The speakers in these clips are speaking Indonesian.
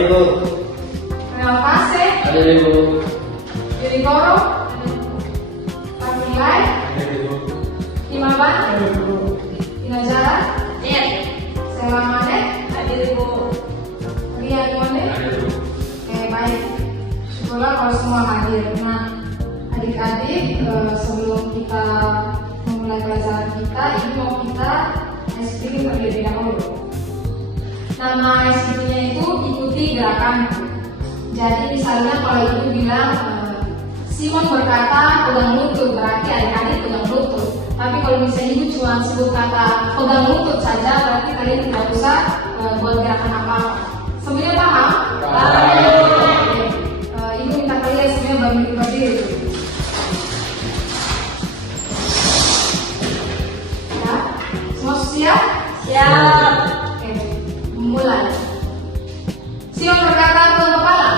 Ibu. Relevase. Ada Ibu. Yurikoro. Partilai. Ada Ibu. Imaban. Ada Ibu. Inajara. Iya. Selamane. Hadir Ibu. Rian Monde. Ada Ibu. Oke, baik. Syukurlah kalau semua hadir. Nah, adik-adik, sebelum kita memulai pelajaran kita, ini mau kita explain terlebih dahulu. Nama SPP-nya itu ikuti gerakanku. Jadi misalnya kalau ibu bilang Simon berkata pegang lutut, berarti adik-adik pegang lutut. Tapi kalau misalnya ibu cuma sebut kata pegang lutut saja, berarti kalian tidak usah buat gerakan apa-apa. Semuanya paham? Oke. Ibu minta kalian semuanya berdiri. Ya, semua siap? Siap. Oke, mulai. Simon berkata pegang kepala.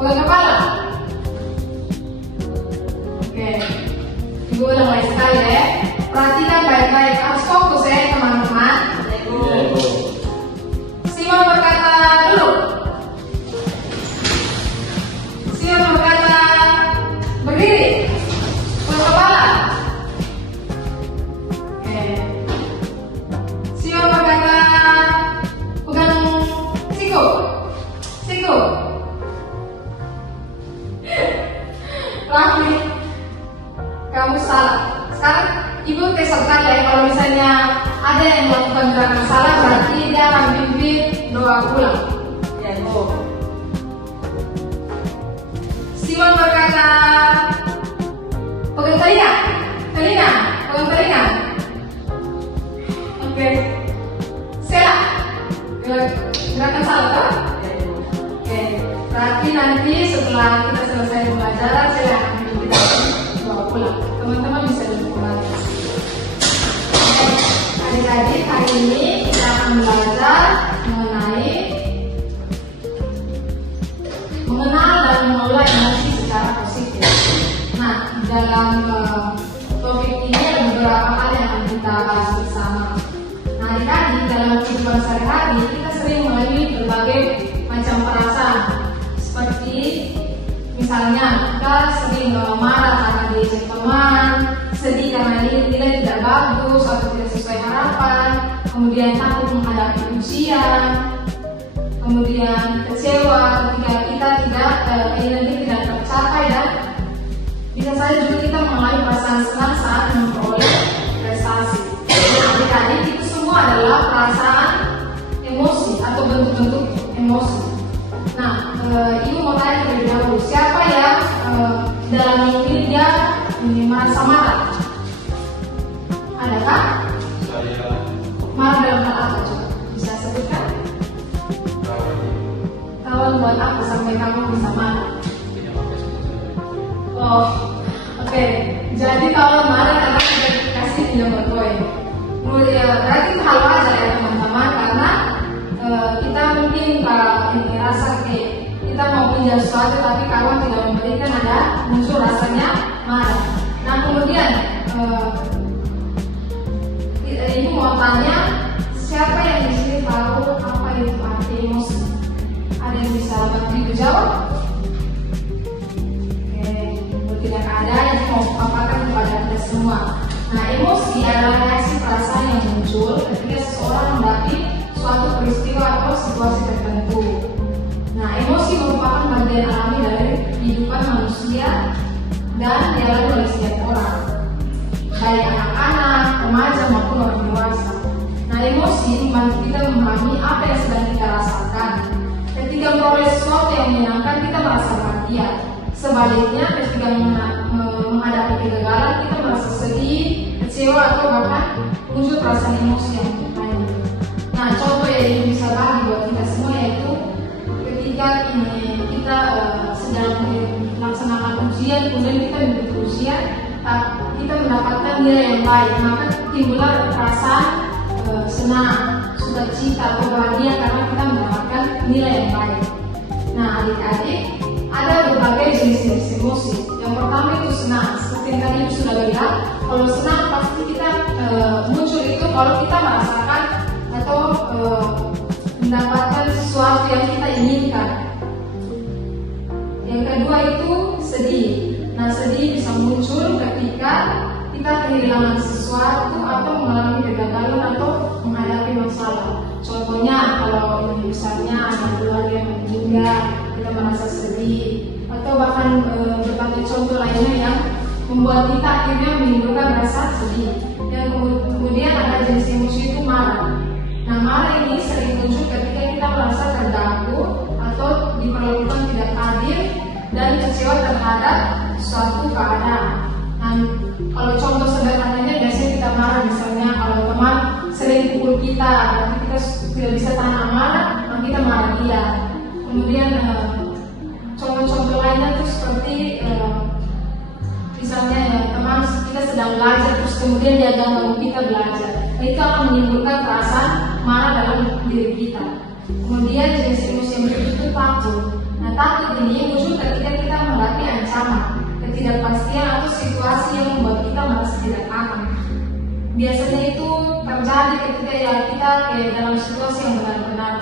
Pegang kepala. Oke, ibu udah mulai sekali ya. Perhatikan baik-baik, harus fokus ya teman-teman. Ibu. Iya Ibu. Simon berkata duduk. Simon berkata berdiri. Pegang kepala. Oke. Simon berkata pegang siku. Siku. Rafli, kamu salah. Sekarang ibu tes sekali ya. Kalau misalnya ada yang melakukan gerakan salah, berarti dia akan pimpin doa pulang. Iya Ibu. Simon berkata pegang telinga. Pegang telinga. Oke. Sela. Gerakan salah kan? Iya Ibu. Oke. Berarti nanti setelah kita selesai pembelajaran, saya akan pimpin kita doa pulang. Teman-teman bisa duduk kembali. Oke. Adik-adik, hari ini kita akan belajar mengenai mengenal dan mengelola emosi secara positif. Nah, dalam topik ini ada beberapa hal yang akan kita bahas bersama. Nah, adik-adik, dalam kehidupan sehari-hari kita sering melalui berbagai macam perasaan, seperti misalnya kita sering marah karena diejek teman, sedih karena nilai tidak bagus atau tidak sesuai harapan, kemudian takut menghadapi ujian, kemudian kecewa ketika kita keinginan kita tidak tercapai, dan bisa saja juga kita mengalami perasaan senang saat memperoleh prestasi. Adik-adik, itu semua adalah perasaan emosi atau bentuk-bentuk emosi. Nah, ibu mau tanya terlebih dahulu, siapa yang dalam minggu ini dia merasa marah? Adakah? Saya Marah dalam hal apa coba? Bisa sebutkan? Kawan buat apa sampai kamu bisa marah? tidak pakai sepatu. Oh, oke. Jadi kalau marah karena tidak dikasih tidak berpoin. Berarti itu hal wajar ya teman-teman, karena kita mungkin merasa kita mau pinjam sesuatu tapi kawan tidak memberikan, ada muncul rasanya marah. Nah kemudian ibu mau tanya, siapa yang di sini tahu apa itu arti emosi? Ada yang bisa bantu ibu jawab? Oke, tidak ada, ini mau paparkan kepada kita semua. Nah, emosi adalah reaksi perasaan yang muncul ketika seseorang menghadapi suatu peristiwa atau situasi tertentu. Nah, emosi merupakan bagian alami dari kehidupan manusia dan dialami oleh setiap orang, baik anak-anak, remaja maupun orang dewasa. Nah, emosi membantu kita memahami apa yang sedang kita rasakan. Ketika memperoleh sesuatu yang menyenangkan, kita merasa bahagia. Sebaliknya, ketika menghadapi kegagalan, kita merasa sedih, kecewa, atau bahkan muncul perasaan emosi yang lain. Nah, contoh yang bisa bagi buat kita semua yaitu ketika kita sedang melaksanakan ujian, kemudian kita mengikuti ujian, kita mendapatkan nilai yang baik, maka timbullah perasaan senang, sukacita, atau bahagia karena kita mendapatkan nilai yang baik. Nah, adik-adik, ada berbagai jenis-jenis emosi. Yang pertama itu senang. Seperti yang tadi Ibu sudah bilang, kalau senang pasti kita muncul itu kalau kita merasakan atau mendapatkan sesuatu yang kehilangan sesuatu atau mengalami kegagalan atau menghadapi masalah. Contohnya kalau misalnya ada keluarga yang meninggal, kita merasa sedih, atau bahkan berbagai contoh lainnya yang membuat kita akhirnya menimbulkan rasa sedih. Dan kemudian ada jenis emosi itu marah. Nah, marah ini sering muncul ketika kita merasa terganggu atau diperlakukan tidak adil dan kecewa terhadap suatu keadaan. Nah, kalau contoh sederhananya biasanya kita marah, misalnya kalau teman sering pukul kita, berarti kita tidak bisa tahan amarah, maka kita marah dia. Kemudian contoh-contoh lainnya itu seperti misalnya teman kita sedang belajar terus kemudian dia ganggu kita belajar, nah, itu akan menimbulkan perasaan marah dalam diri kita. Kemudian jenis emosi yang berikut itu takut. Nah, takut ini muncul ketika kita menghadapi ancaman, ketidakpastian atau situasi yang membuat kita merasa tidak aman. Biasanya itu terjadi ketika kita dalam situasi yang benar-benar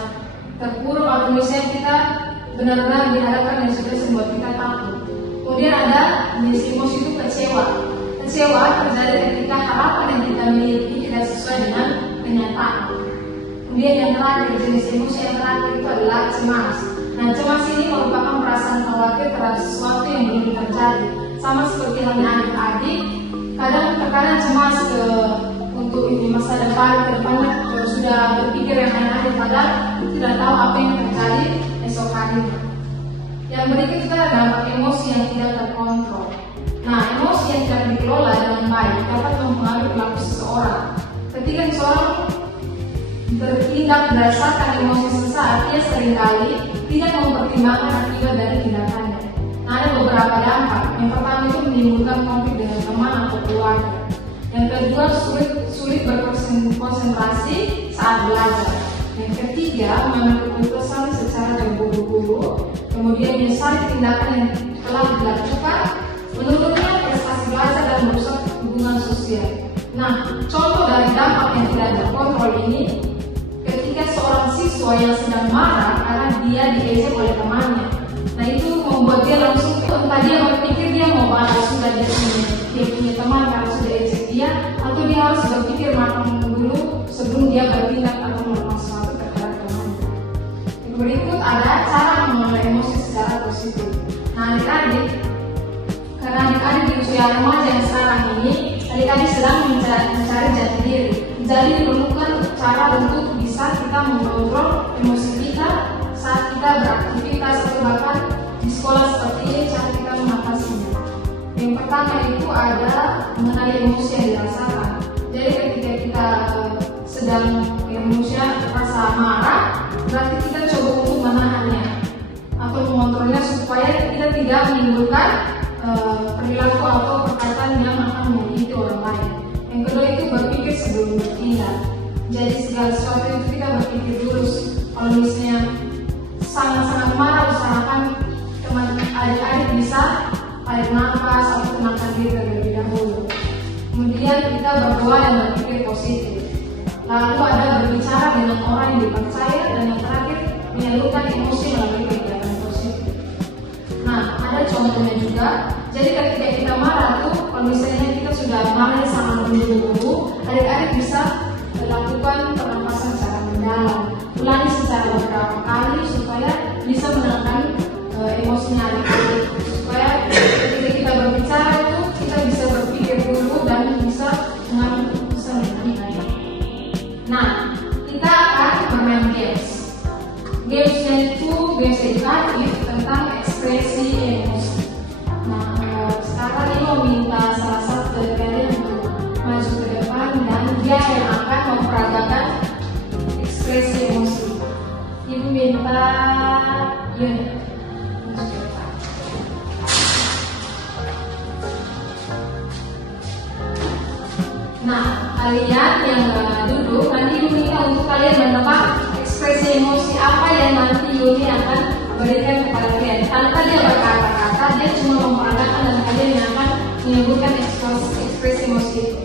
terpuruk atau misalnya kita benar-benar dihadapkan dengan situasi yang membuat kita takut. Kemudian ada jenis emosi itu kecewa. Kecewa terjadi ketika harapan yang kita miliki tidak sesuai dengan kenyataan. Kemudian yang terakhir, jenis emosi yang terakhir itu adalah cemas. Nah, cemas ini merupakan perasaan khawatir terhadap sesuatu yang belum terjadi. Sama seperti halnya adik-adik, terkadang cemas untuk masa depan, kedepannya sudah berpikir yang lain-lain, padahal tidak tahu apa yang terjadi esok harinya. Yang berikut kita dampak emosi yang tidak terkontrol. Nah, emosi yang tidak dikelola dengan baik dapat mempengaruhi perilaku seseorang. Ketika seseorang bertindak berdasarkan emosi sesaat, dia seringkali tidak mempertimbangkan akibat dari tindakannya. Nah, ada beberapa dampak. Yang pertama itu menimbulkan konflik dengan teman atau keluarga. Yang kedua, sulit berkonsentrasi saat belajar. Yang ketiga, mengambil keputusan secara terburu-buru, kemudian menyesali tindakan yang telah dilakukan, menurunnya prestasi belajar dan merusak hubungan sosial. Nah, contoh dari dampak yang tidak terkontrol ini, ketika seorang siswa yang sedang marah karena dia diejek oleh temannya. Nah, itu membuat dia langsung entah dia berpikir dia mau balas sudah dia punya teman karena sudah ejek dia, atau dia harus berpikir matang dulu sebelum dia bertindak atau melakukan sesuatu terhadap temannya. Yang berikut ada cara mengelola emosi secara positif. Nah, adik-adik, karena adik-adik di usia remaja yang sekarang ini, adik-adik sedang mencari jati diri. Jadi diperlukan cara untuk bisa kita mengontrol emosi kita saat kita beraktivitas atau bahkan di sekolah seperti ini, cara kita mengatasinya. Yang pertama itu ada mengenai emosi yang dirasakan. Jadi ketika kita sedang emosi rasa marah, berarti kita coba untuk menahannya atau mengontrolnya supaya kita tidak menimbulkan perilaku atau perkataan yang akan menyakiti orang lain. Yang kedua itu berpikir sebelum bertindak. Jadi segala sesuatu itu kita berpikir dulu. Kalau misalnya sangat-sangat marah, usahakan teman adik-adik bisa tarik nafas atau tenangkan diri terlebih dahulu. Kemudian kita berdoa dan berpikir positif. Lalu ada berbicara dengan orang yang dipercaya, dan yang terakhir menyalurkan emosi melalui kegiatan positif. Nah, ada contohnya juga. Jadi ketika kita marah tuh, kalau misalnya kita sudah marah sangat buru-buru, adik-adik bisa lakukan pernapasan secara mendalam. Ulangi secara beberapa kali supaya bisa menenangkan emosinya adik-adik. Supaya ketika kita berbicara itu kita bisa berpikir dulu dan bisa mengambil keputusan dengan baik. Nah, kita akan bermain games. Gamesnya itu games edukatif tentang ekspresi emosi. Nah, sekarang ini mau minta salah satu dari kalian untuk maju ke depan dan dia yang akan memperagakan ekspresi emosi. Ibu minta Yuni maju ke depan. Nah, kalian yang duduk, nanti Ibu minta untuk kalian menebak ekspresi emosi apa yang nanti Yuni akan berikan kepada kalian. Tanpa dia berkata-kata, dia cuma memperagakan dan kalian yang akan menyebutkan ekspresi emosi itu.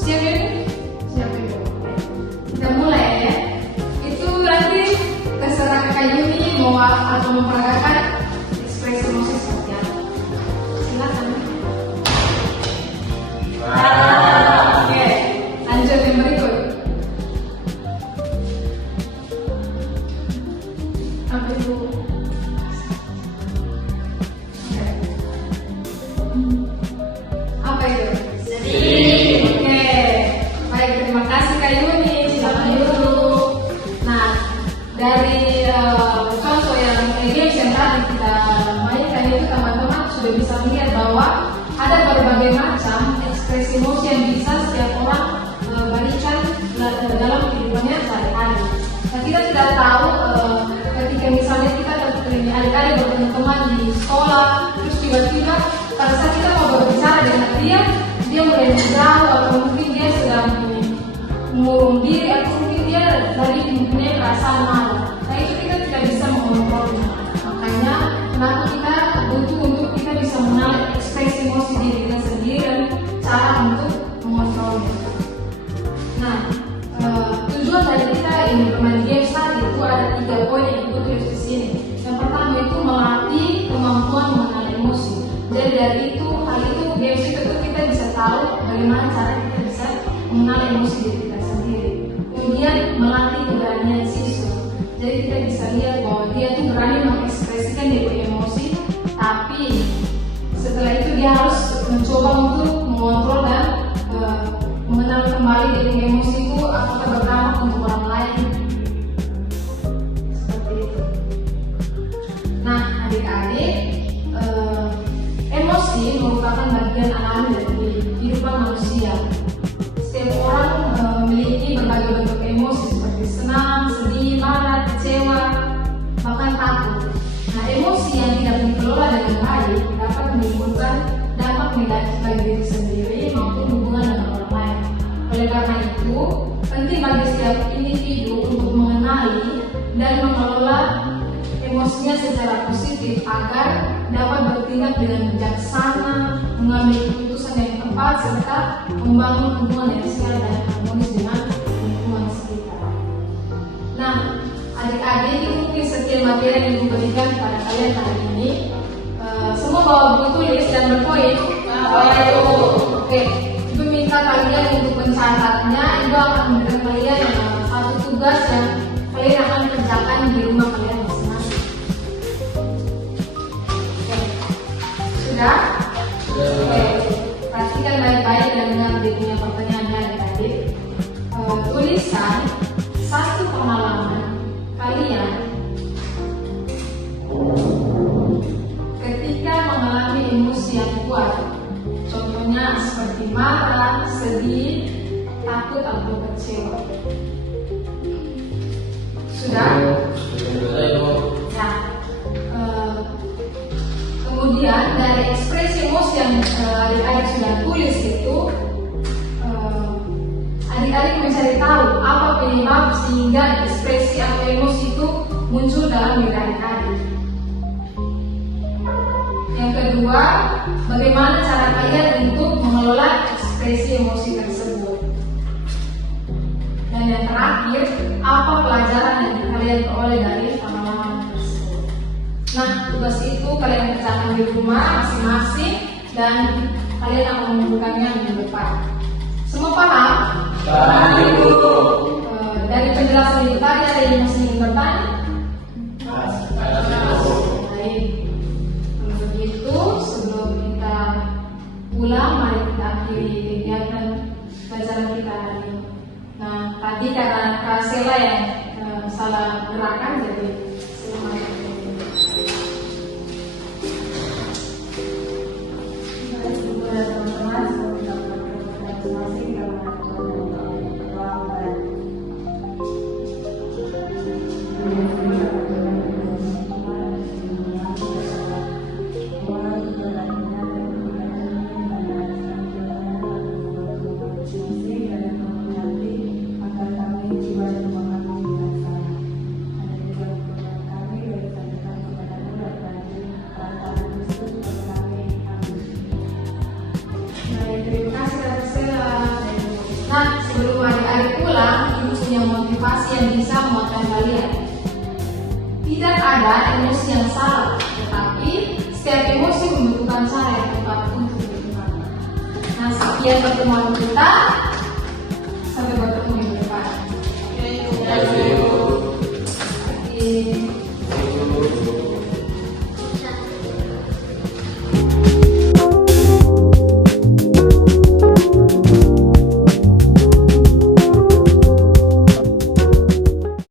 Siap Yuni? Siap Yuni. Kita mulai ya. Itu nanti terserah kakak Yuni mau atau memperagakan ekspresi emosi seperti apa. Silakan. dari contoh yang games yang tadi kita mainkan itu, teman-teman sudah bisa melihat bahwa ada berbagai macam ekspresi emosi yang bisa setiap orang berikan dalam kehidupannya sehari-hari. Nah, kita tidak tahu ketika misalnya kita adik-adik berteman di sekolah, terus tiba-tiba pada saat kita mau berbicara dengan dia mulai menjauh, atau mungkin dia sedang mengurung diri, atau mungkin dia dari mempunyai perasaan malu. Nah, itu kita tidak bisa mengontrolnya. Makanya kenapa kita butuh untuk kita bisa mengenal ekspresi emosi diri kita sendiri dan cara untuk mengontrolnya. Nah, tujuan dari kita ini bermain games tadi itu ada 3 poin yang ikut tulis di sini. Yang pertama itu melatih kemampuan mengenal emosi. Jadi dari itu, hal itu games itu kita bisa tahu bagaimana cara kita bisa mengenal emosi diri kita sendiri. Kemudian melatih keberanian siswa. Jadi kita bisa lihat bahwa dia tuh berani mengekspresikan diri emosi, tapi setelah itu dia harus mencoba untuk mengontrol dan mengenal kembali diri emosi itu apakah berdampak untuk orang lain. Seperti itu. Nah, adik-adik, emosi merupakan bagian alami dari kehidupan manusia. Setiap orang memiliki berbagai bentuk emosi seperti senang, sedih, marah, kecewa, bahkan takut. Nah, emosi yang tidak dikelola dengan baik dapat menimbulkan dampak negatif bagi diri sendiri maupun hubungan dengan orang lain. Oleh karena itu, penting bagi setiap individu untuk mengenali dan mengelola emosinya secara positif agar dapat bertindak dengan bijaksana, mengambil keputusan yang tepat, serta membangun hubungan yang sehat dan harmonis dengan lingkungan sekitar. Nah, adik-adik, itu mungkin sekian materi yang diberikan kepada kalian hari ini. Semua bawa buku tulis dan berpoin. Oke, Ibu minta kalian untuk mencatatnya. Ibu akan memberikan kalian satu tugas yang kalian akan kerjakan di rumah kalian masing-masing. Oke, sudah? Oke, perhatikan baik-baik dan dengar punya pertanyaannya adik-adik. Tulisan satu pengalaman kalian ketika mengalami emosi yang kuat, contohnya seperti marah, sedih, takut atau kecewa. Sudah? Nah, kemudian dari ekspresi emosi yang adik-adik sudah tulis itu, adik-adik mencari tahu apa penyebab sehingga ekspresi atau emosi itu muncul dalam diri adik-adik. Yang kedua, bagaimana cara kalian untuk mengelola ekspresi emosi tersebut. Dan yang terakhir, apa pelajaran yang kalian peroleh dari pengalaman tersebut. Nah, tugas itu kalian kerjakan di rumah masing-masing dan kalian akan menunjukkannya minggu depan. Semua paham? Paham, Ibu. Dari penjelasan itu tadi ada yang masih ingin bertanya? Baik. Kalau begitu, sebelum kita pulang, mari kita akhiri kegiatan pelajaran kita hari ini. Nah, tadi karena Kasela yang salah gerakan, jadi selamat. Nah, sebelum adik-adik pulang, Ibu punya motivasi yang bisa menguatkan kalian. Tidak ada emosi yang salah, tetapi setiap emosi membutuhkan cara yang tepat untuk diterima. Nah, sekian pertemuan kita.